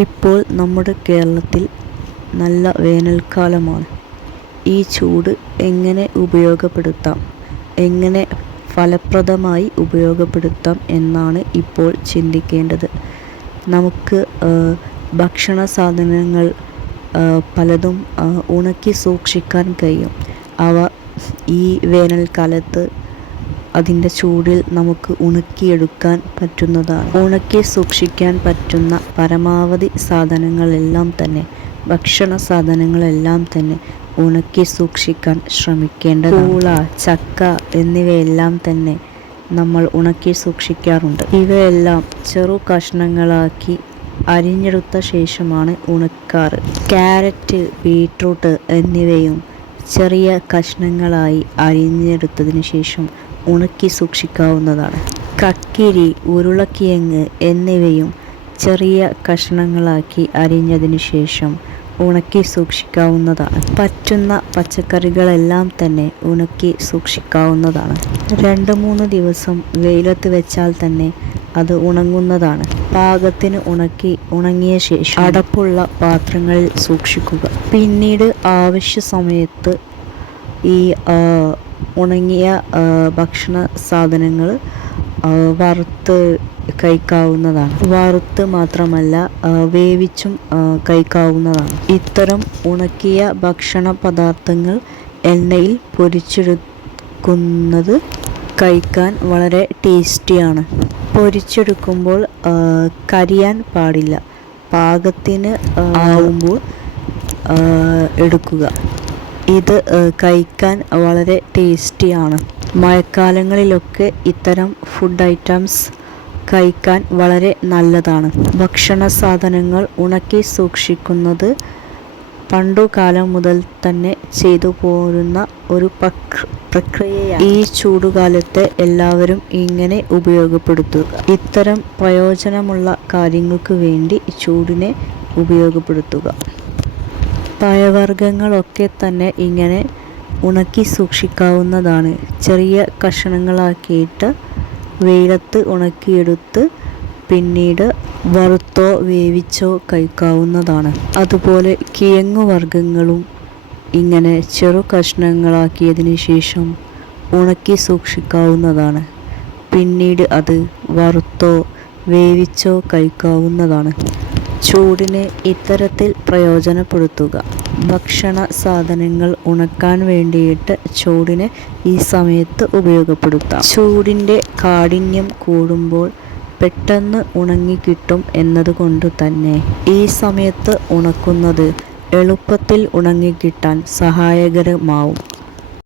ഇപ്പോൾ നമ്മുടെ കേരളത്തിൽ നല്ല വേനൽക്കാലമാണ്. ഈ ചൂട് എങ്ങനെ ഉപയോഗപ്പെടുത്താം, എങ്ങനെ ഫലപ്രദമായി ഉപയോഗപ്പെടുത്താം എന്നാണ് ഇപ്പോൾ ചിന്തിക്കേണ്ടത്. നമുക്ക് ഭക്ഷണ സാധനങ്ങൾ പലതും ഉണക്കി സൂക്ഷിക്കാൻ കഴിയും. അവ ഈ വേനൽക്കാലത്ത് അതിൻ്റെ ചൂടിൽ നമുക്ക് ഉണക്കിയെടുക്കാൻ പറ്റുന്നതാണ്. ഉണക്കി സൂക്ഷിക്കാൻ പറ്റുന്ന പരമാവധി സാധനങ്ങളെല്ലാം തന്നെ, ഭക്ഷണ സാധനങ്ങളെല്ലാം തന്നെ ഉണക്കി സൂക്ഷിക്കാൻ ശ്രമിക്കേണ്ടതാണ്. പൂള, ചക്ക എന്നിവയെല്ലാം തന്നെ നമ്മൾ ഉണക്കി സൂക്ഷിക്കാറുണ്ട്. ഇവയെല്ലാം ചെറു കഷ്ണങ്ങളാക്കി അരിഞ്ഞെടുത്ത ശേഷമാണ് ഉണക്കാറ്. ക്യാരറ്റ്, ബീട്രൂട്ട് എന്നിവയും ചെറിയ കഷ്ണങ്ങളായി അരിഞ്ഞെടുത്തതിന് ശേഷം ഉണക്കി സൂക്ഷിക്കാവുന്നതാണ്. കക്കിരി, ഉരുളക്കിഴങ്ങ് എന്നിവയും ചെറിയ കഷ്ണങ്ങളാക്കി അരിഞ്ഞതിന് ശേഷം ഉണക്കി സൂക്ഷിക്കാവുന്നതാണ്. പറ്റുന്ന പച്ചക്കറികളെല്ലാം തന്നെ ഉണക്കി സൂക്ഷിക്കാവുന്നതാണ്. 2-3 ദിവസം വെയിലത്ത് വെച്ചാൽ തന്നെ അത് ഉണങ്ങുന്നതാണ്. പാകത്തിന് ഉണങ്ങിയ ശേഷം അടപ്പുള്ള പാത്രങ്ങളിൽ സൂക്ഷിക്കുക. പിന്നീട് ആവശ്യ സമയത്ത് ഈ ഉണങ്ങിയ ഭക്ഷണ സാധനങ്ങൾ വറുത്ത് കഴിക്കാവുന്നതാണ്. വറുത്ത് മാത്രമല്ല, വേവിച്ചും കഴിക്കാവുന്നതാണ്. ഇത്തരം ഉണക്കിയ ഭക്ഷണ പദാർത്ഥങ്ങൾ എണ്ണയിൽ പൊരിച്ചെടുക്കുന്നത് കഴിക്കാൻ വളരെ ടേസ്റ്റിയാണ്. പൊരിച്ചെടുക്കുമ്പോൾ കരിയാൻ പാടില്ല. പാകത്തിന് ആവുമ്പോൾ എടുക്കുക. ഇത് കഴിക്കാൻ വളരെ ടേസ്റ്റിയാണ്. മഴക്കാലങ്ങളിലൊക്കെ ഇത്തരം ഫുഡ് ഐറ്റംസ് കഴിക്കാൻ വളരെ നല്ലതാണ്. ഭക്ഷണ സാധനങ്ങൾ ഉണക്കി സൂക്ഷിക്കുന്നത് പണ്ടുകാലം മുതൽ തന്നെ ചെയ്തു പോരുന്ന ഒരു പ്രക്രിയയാണ്. ഈ ചൂടുകാലത്ത് എല്ലാവരും ഇങ്ങനെ ഉപയോഗപ്പെടുത്തുക. ഇത്തരം പ്രയോജനമുള്ള കാര്യങ്ങൾക്ക് വേണ്ടി ചൂടിനെ ഉപയോഗപ്പെടുത്തുക. പഴവർഗ്ഗങ്ങളൊക്കെ തന്നെ ഇങ്ങനെ ഉണക്കി സൂക്ഷിക്കാവുന്നതാണ്. ചെറിയ കഷണങ്ങളാക്കിയിട്ട് വെയിലത്ത് ഉണക്കിയെടുത്ത് പിന്നീട് വറുത്തോ വേവിച്ചോ കഴിക്കാവുന്നതാണ്. അതുപോലെ കിഴങ്ങുവർഗ്ഗങ്ങളും ഇങ്ങനെ ചെറു കഷ്ണങ്ങളാക്കിയതിന് ശേഷം ഉണക്കി സൂക്ഷിക്കാവുന്നതാണ്. പിന്നീട് അത് വറുത്തോ വേവിച്ചോ കഴിക്കാവുന്നതാണ്. ചൂടിനെ ഇത്തരത്തിൽ പ്രയോജനപ്പെടുത്തുക. ഭക്ഷണ സാധനങ്ങൾ ഉണക്കാൻ വേണ്ടിയിട്ട് ചൂടിനെ ഈ സമയത്ത് ഉപയോഗപ്പെടുത്താം. ചൂടിൻ്റെ കാഠിന്യം കൂടുമ്പോൾ പെട്ടെന്ന് ഉണങ്ങിക്കിട്ടും എന്നതുകൊണ്ട് തന്നെ ഈ സമയത്ത് ഉണക്കുന്നത് എളുപ്പത്തിൽ ഉണങ്ങിക്കിട്ടാൻ സഹായകരമാവും.